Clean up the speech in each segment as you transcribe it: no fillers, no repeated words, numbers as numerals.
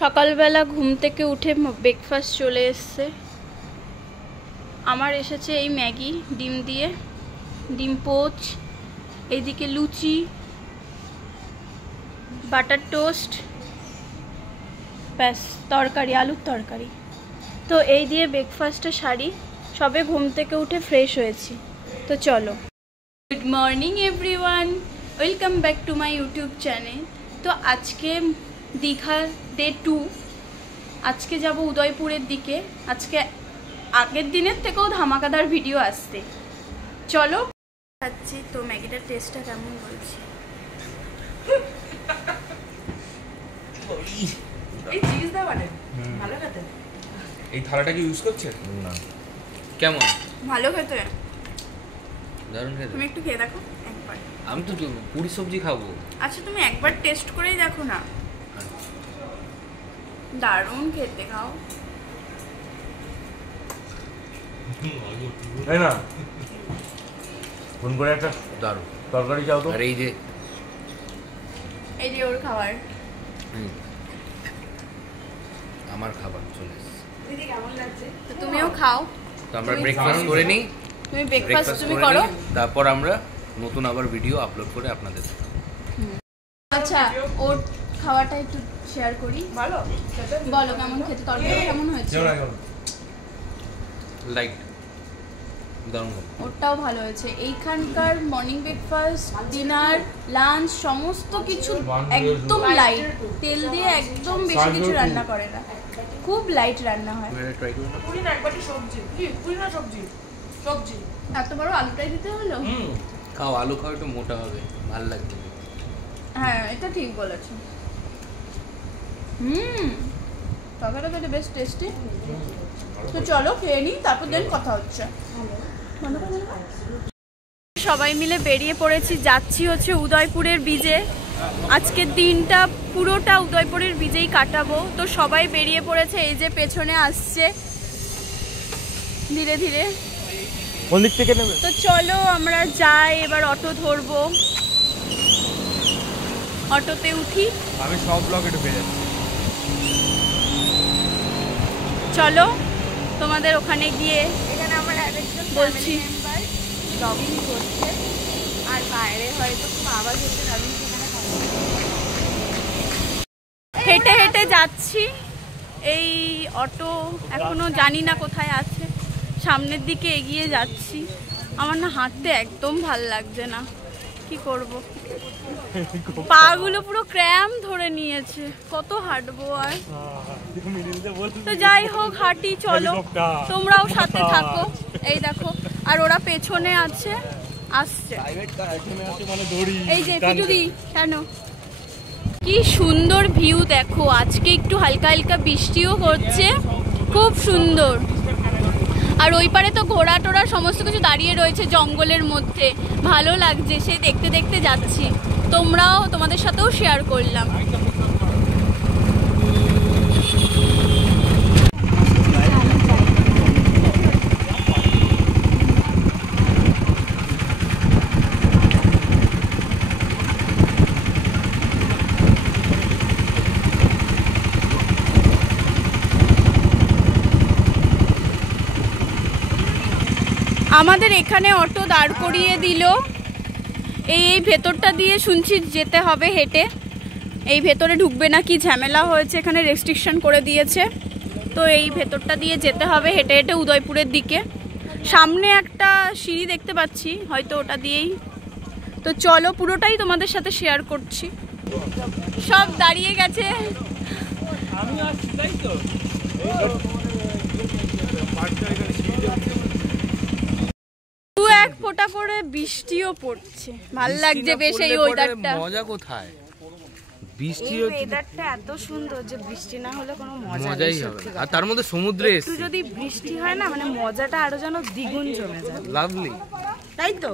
সকালবেলা ঘুম থেকে উঠে ব্রেকফাস্ট চলে এসছে। আমার এসেছে এই ম্যাগি ডিম দিয়ে, ডিম পোচ, এইদিকে লুচি, বাটার টোস্ট, ব্যাস তরকারি, আলুর তরকারি। তো এই দিয়ে ব্রেকফাস্টটা সারি, সবে ঘুম থেকে উঠে ফ্রেশ হয়েছি। তো চলো, good morning everyone, welcome back to my YouTube channel. তো আজকে দীঘা ডে 2, আজকে যাব উদয়পুরের দিকে। আজকে আগের দিনের থেকেও ধামাকাদার ভিডিও আসছে, চলো খাচ্ছি। তো ম্যাগিটার টেস্টটা কেমন বলছি। এই চিজ দাও মানে ভালো খেতে। এই থালাটা কি ইউজ করছে না? কেমন? ভালো খেতে, দারুণ খেতে। তুমি একটু খেয়ে দেখো একবার। আমি তো পুরি সবজি খাবো। আচ্ছা তুমি একবার টেস্ট করেই দেখো না, দারুণ খেতে। খাও। তাই না? ফোন করে একটা দারুণ তরকারি চাও তো। আর এই যে ওর খাবার, আমার খাবার চলে এসেছে। দিদি কেমন লাগছে? তো তুমিও খাও। তো আমরা ব্রেকফাস্ট করে নিই। তুমি ব্রেকফাস্ট তুমি করো, তারপর আমরা নতুন আবার ভিডিও আপলোড করে আপনাদের। আচ্ছা ওর খাওয়াটা একটু শেয়ার করি। ভালো বলো কেমন খেতে, তরকারি কেমন হয়েছে? লাইট দারুণ। ওটাও ভালো হয়েছে। এইখানকার মর্নিং ব্রেকফাস্ট, ডিনার, লাঞ্চ সমস্ত কিছু একদম লাইট, তেল দিয়ে একদম বেশি কিছু রান্না করে না, খুব লাইট রান্না হয়। ট্রাই করুন। পুরি না একবারটি সবজি, পুরি না সবজি, সবজি এত বড় আলুটাই দিতে হলো। খাও, আলু খাও, একটু মোটা হবে, ভালো লাগবে। হ্যাঁ এটা ঠিক বলেছো। তরকারিটা তো বেশ টেস্টি। তো চলো খেয়ে নিই, তারপর দেন কথা হচ্ছে। সবাই মিলে বেরিয়ে পড়েছি, যাচ্ছি হচ্ছে উদয়পুরের বীজে। আজকের দিনটা পুরোটা উদয়পুরের বীজেই কাটাবো। তো সবাই বেরিয়ে পড়েছে, এই যে পেছনে আসছে ধীরে ধীরে। কোন দিক থেকে নেবে? তো চলো আমরা যাই, এবার অটো ধরবো, অটোতে উঠি। আমি সব ব্লগে ঢুকে যাচ্ছি। চলো তোমাদের ওখানে গিয়ে এখানে আমার আরেকজন বলছি। মেম্বার জগিং করছে, আর বাইরে হয়তো খুব আওয়াজ হচ্ছে, আমি সেখানে হেঁটে হেঁটে যাচ্ছি। এই অটো এখনো জানি না কোথায় আছে, সামনের দিকে এগিয়ে যাচ্ছি। আমার না হাঁটতে একদম ভাল লাগছে না, কি করব, পাগুলো পুরো ক্র্যাম্প ধরে নিয়েছে, কত হাঁটবো আর। তো যাই হোক হাঁটি, চলো তোমরাও সাথে থাকো। এই দেখো, আর ওরা পেছনে আছে, আসছে। এই যে পিটুদি, কেন কি সুন্দর ভিউ দেখো। আজকে একটু হালকা হালকা বৃষ্টিও হচ্ছে, খুব সুন্দর। আর ওই পারে তো ঘোড়া টোড়া সমস্ত কিছু দাঁড়িয়ে রয়েছে জঙ্গলের মধ্যে, ভালো লাগছে, সে দেখতে দেখতে যাচ্ছি। তোমরাও, তোমাদের সাথেও শেয়ার করলাম। আমাদের এখানে অটো দাঁড় করিয়ে দিল। এই ভেতরটা দিয়ে শুনছি যেতে হবে হেঁটে, এই ভেতরে ঢুকবে না, কি ঝামেলা হয়েছে, এখানে রেস্ট্রিকশন করে দিয়েছে। তো এই ভেতরটা দিয়ে যেতে হবে হেঁটে হেঁটে উদয়পুরের দিকে। সামনে একটা সিঁড়ি দেখতে পাচ্ছি, হয়তো ওটা দিয়েই। তো চলো পুরোটাই তোমাদের সাথে শেয়ার করছি। সব দাঁড়িয়ে গেছে, এক ফোঁটা করে বৃষ্টিও পড়ছে, ভাল লাগছে বেশ এই ওয়েদারটা। মজা কোথায়? বৃষ্টি, ওয়েদারটা এত সুন্দর যে বৃষ্টি না হলে কোনো মজাই হবে না। আর তার মধ্যে সমুদ্রে একটু যদি বৃষ্টি হয় না, মানে মজাটা আরো যেন দ্বিগুণ জমে যায়। লাভলি, তাই তো?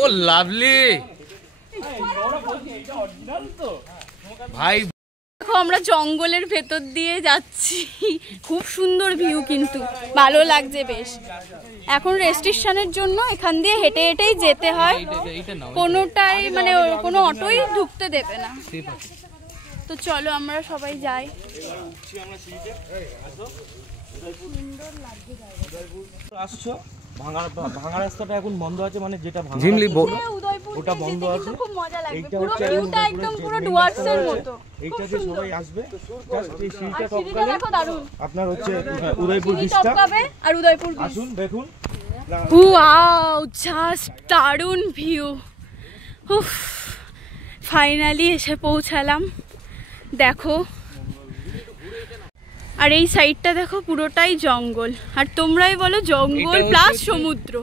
ও লাভলি ভাই। দেখো আমরা জঙ্গলের ভেতর দিয়ে যাচ্ছি, খুব সুন্দর ভিউ, কিন্তু ভালো লাগছে বেশ। এখন রেস্ট্রিকশনের জন্য এখান দিয়ে হেঁটে হেঁটেই যেতে হয়, কোনোটাই মানে কোনো অটোই ঢুকতে দেবে না। তো চলো আমরা সবাই যাই। আসছো ভাঙা রাস্তাটা এখন বন্ধ আছে, মানে যেটা ভাঙা ঝিমলি ওটা বন্ধ আছে। খুব মজা লাগবে, এইটা পুরো হচ্ছে ভিউটা একদম পুরো ডুয়ার্সের মতো। এইটাতে সবাই আসবে, জাস্ট এই সিঁড়িটা আর সিঁড়িটা টপকালে দেখো দারুণ, আপনার হচ্ছে উদয়পুর সিঁড়ি বিচটা। টপকাবে আর উদয়পুর বিচ। আসুন দেখুন। ওয়াও, জাস্ট দারুণ ভিউ। উফ, ফাইনালি এসে পৌঁছালাম। দেখো, আর এই সাইডটা দেখো পুরোটাই জঙ্গল। আর তোমরাই বলো, জঙ্গল প্লাস সমুদ্র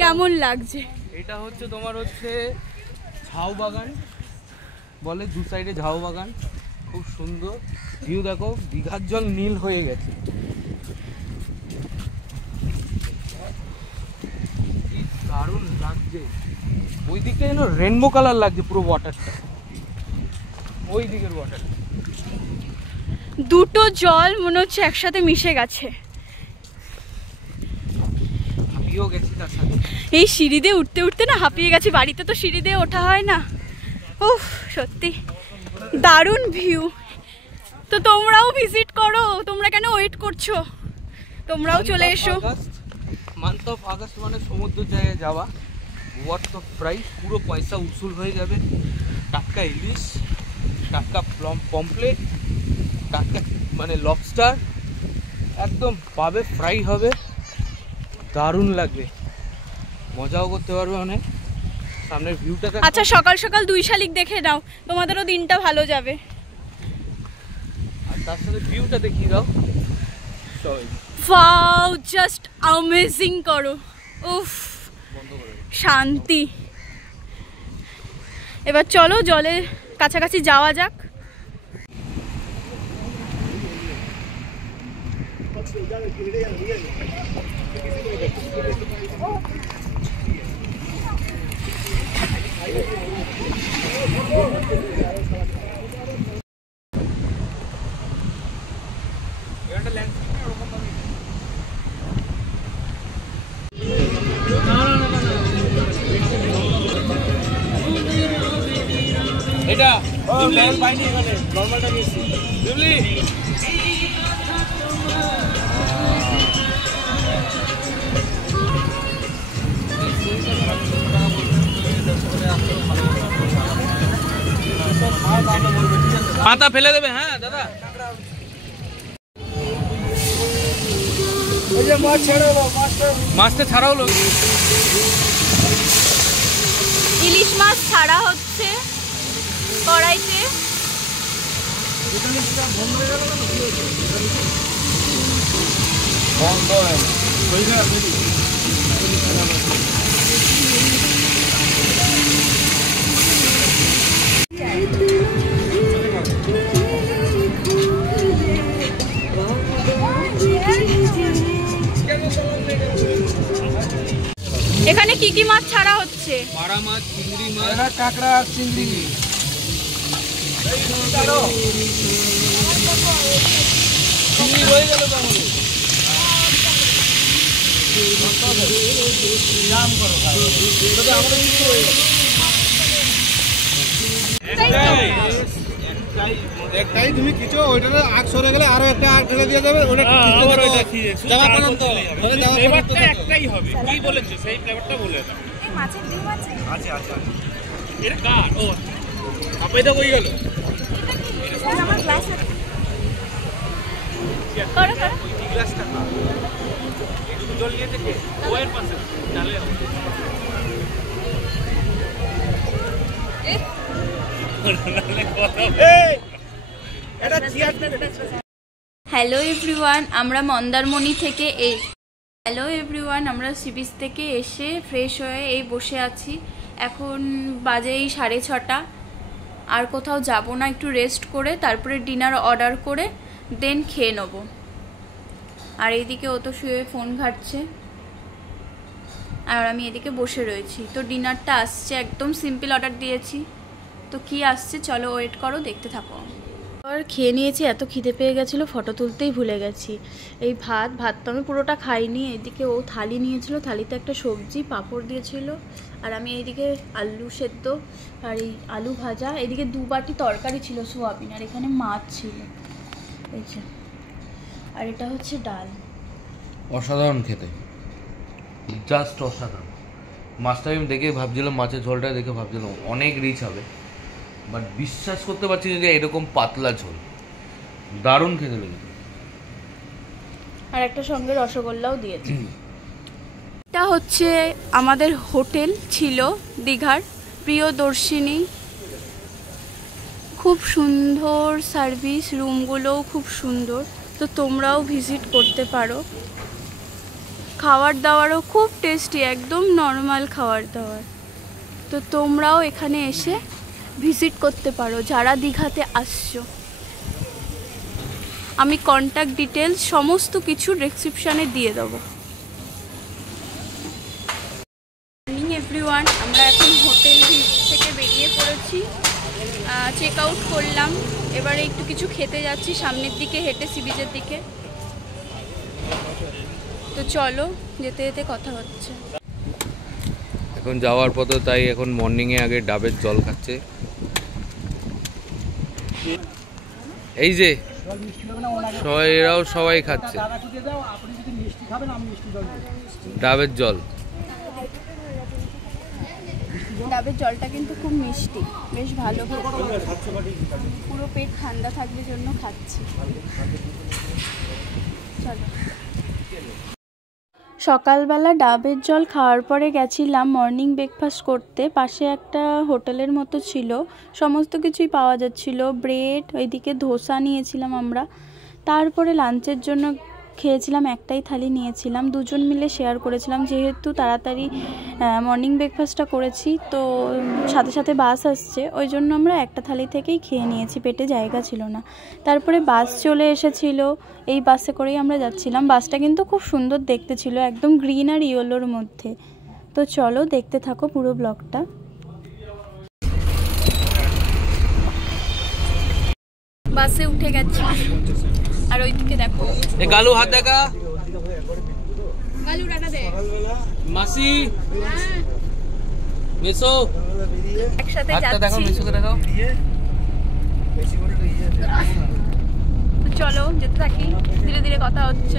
কেমন লাগছে? এটা হচ্ছে তোমার হচ্ছে ঝাউ বাগান বলে, দু সাইডে ঝাউ বাগান, খুব সুন্দর ভিউ। দেখো দীঘার জল নীল হয়ে গেছে, কি দারুণ লাগছে। ওই দিকটা যেন রেনবো কালার লাগছে পুরো ওয়াটারটা, ওই দিকের ওয়াটার। দুটো জল মনে হচ্ছে একসাথে মিশে গেছে। আমিও গেছি তার সাথে। এই সিঁড়ি দিয়ে উঠতে উঠতে না হাঁপিয়ে গেছি। বাড়িতে তো সিঁড়ি দিয়ে ওঠা হয় না। উফ, সত্যি দারুণ ভিউ। তো তোমরাও ভিজিট করো, তোমরা কেন ওয়েট করছো? তোমরাও চলে এসো। মান্থ অফ আগস্ট মানে সমুদ্র জায়গায় যাওয়া ওয়ার্থ অফ প্রাইস, পুরো পয়সা উসুল হয়ে যাবে। টাটকা ইলিশ, টাটকা পমপ্লেট, টাটকা মানে লবস্টার একদম পাবে, ফ্রাই হবে, দারুণ লাগবে, মজাও করতে পারবে অনেক। সামনের ভিউটা আচ্ছা, সকাল সকাল 2 শালিক দেখে নাও, তোমাদেরও দিনটা ভালো যাবে। আর তার সাথে ভিউটা দেখিয়ে দাও সবাই। ওয়াও, জাস্ট অ্যামেজিং করো। উফ, শান্তি। এবার চলো জলের কাছাকাছি যাওয়া যাক। এটা নরমালটা নিয়েছি বুঝলি। পাতা ফেলে দেবে। হ্যাঁ দাদা, মাছটা ছাড়া হলো। ইলিশ মাছ ছাড়া হচ্ছে কড়াইতে। এখানে কি কি মাছ ছাড়া হচ্ছে? পাড়া মাছ, চিংড়ি মাছ, কাঁকড়া, চিংড়ি। চিংড়ি হয়ে গেল তো আমাদের। একটাই তুমি কিছু ওইটাতে আগ সরে গেলে আরো একটা আগ ঢেলে দিয়ে যাবে, ওটা জায়গা পর্যন্ত একটাই হবে। কি বলেছে সেই ফ্লেভারটা বলে দাও। এই মাছের ডিম আছে? আছে আছে আছে। এটা কার? ও আপাইদা কই গেল? স্যার, আমার গ্লাস আছে। করো করো। এই গ্লাসটা কার? একটু জল নিয়ে থেকে ওয়ের পাশে ডালে। হ্যালো এভরিওয়ান, আমরা মন্দারমণি থেকে আমরা সি বিচ থেকে এসে ফ্রেশ হয়ে এই বসে আছি। এখন বাজে এই 6:30। আর কোথাও যাব না, একটু রেস্ট করে তারপরে ডিনার অর্ডার করে দেন খেয়ে নেব। আর এইদিকে ও তো শুয়ে ফোন ঘাটছে আর আমি এদিকে বসে রয়েছি। তো ডিনারটা আসছে, একদম সিম্পল অর্ডার দিয়েছি। তো কি আসছে চলো ওয়েট করো, দেখতে থাকো। আর খেয়ে নিয়েছি, এত খিদে পেয়ে গেছিলো ফটো তুলতেই ভুলে গেছি। এই ভাত তো আমি পুরোটা খাইনি। এদিকে ও থালি নিয়েছিল, থালিতে একটা সবজি পাঁপড় দিয়েছিল, আর আমি এইদিকে আলু সেদ্ধ আর এই আলু ভাজা, এদিকে 2 বাটি তরকারি ছিল সোয়াবিন, আর এখানে মাছ ছিল এই যে, আর এটা হচ্ছে ডাল। অসাধারণ খেতে, জাস্ট অসাধারণ। মাছটা আমি দেখে ভাবছিলাম, মাছের ঝোলটা দেখে ভাবছিলাম অনেক রিচ হবে, বাট বিশ্বাস করতে পারছি না যে এরকম পাতলা ঝোল। দারুণ খেতে লেগেছে। আর একটা সঙ্গে রসগোল্লাও দিয়েছে। এটা হচ্ছে আমাদের হোটেল ছিল দীঘার প্রিয়দর্শিনী। খুব সুন্দর সার্ভিস, রুমগুলোও খুব সুন্দর, তো তোমরাও ভিজিট করতে পারো। খাবার দাবারও খুব টেস্টি, একদম নর্মাল খাবার দাবার। তো তোমরাও এখানে এসে ভিজিট করতে পারো যারা দীঘাতে আসছো। আমি কন্ট্যাক্ট ডিটেলস সমস্ত কিছু ডেসক্রিপশানে দিয়ে দেবো। মর্নিং এভরিওয়ান, আমরা এখন হোটেল থেকে বেরিয়ে পড়েছি, চেক আউট করলাম। এবারে একটু কিছু খেতে যাচ্ছি সামনের দিকে হেঁটে, সি বিচের দিকে। তো চলো, যেতে যেতে কথা হচ্ছে। এখন যাওয়ার পথে, তাই এখন মর্নিংয়ে আগে ডাবের জল খাচ্ছে। এই যে এরাও সবাই খাচ্ছে ডাবের জল। ডাবের জলটা কিন্তু খুব মিষ্টি, বেশ ভালো, পুরো পেট ঠান্ডা থাকবে জন্য খাচ্ছি। চলো। সকালবেলা ডাবের জল খাওয়ার পরে গেছিলাম মর্নিং ব্রেকফাস্ট করতে। পাশে একটা হোটেলের মতো ছিল, সমস্ত কিছুই পাওয়া যাচ্ছিল, ব্রেড, ওইদিকে ধোসা নিয়েছিলাম আমরা। তারপরে লাঞ্চের জন্য খেয়েছিলাম, একটাই থালি নিয়েছিলাম, 2 জন মিলে শেয়ার করেছিলাম। যেহেতু তাড়াতাড়ি মর্নিং ব্রেকফাস্টটা করেছি, তো সাথে সাথে বাস আসছে, ওই জন্য আমরা একটা থালি থেকেই খেয়ে নিয়েছি, পেটে জায়গা ছিল না। তারপরে বাস চলে এসেছিল, এই বাসে করেই আমরা যাচ্ছিলাম। বাসটা কিন্তু খুব সুন্দর দেখতে ছিল, একদম গ্রিন আর ইয়েলোর মধ্যে। তো চলো, দেখতে থাকো পুরো ব্লগটা। বাসে উঠে গেছি, আর ওইদিকে দেখো গালু হাত দেখা, গালু টাকা দে, মাসি মেসো একসাথে হাতটা দেখো, যাচ্ছি। মেসোকে দেখাও। চলো যেতে থাকি, ধীরে ধীরে কথা হচ্ছে।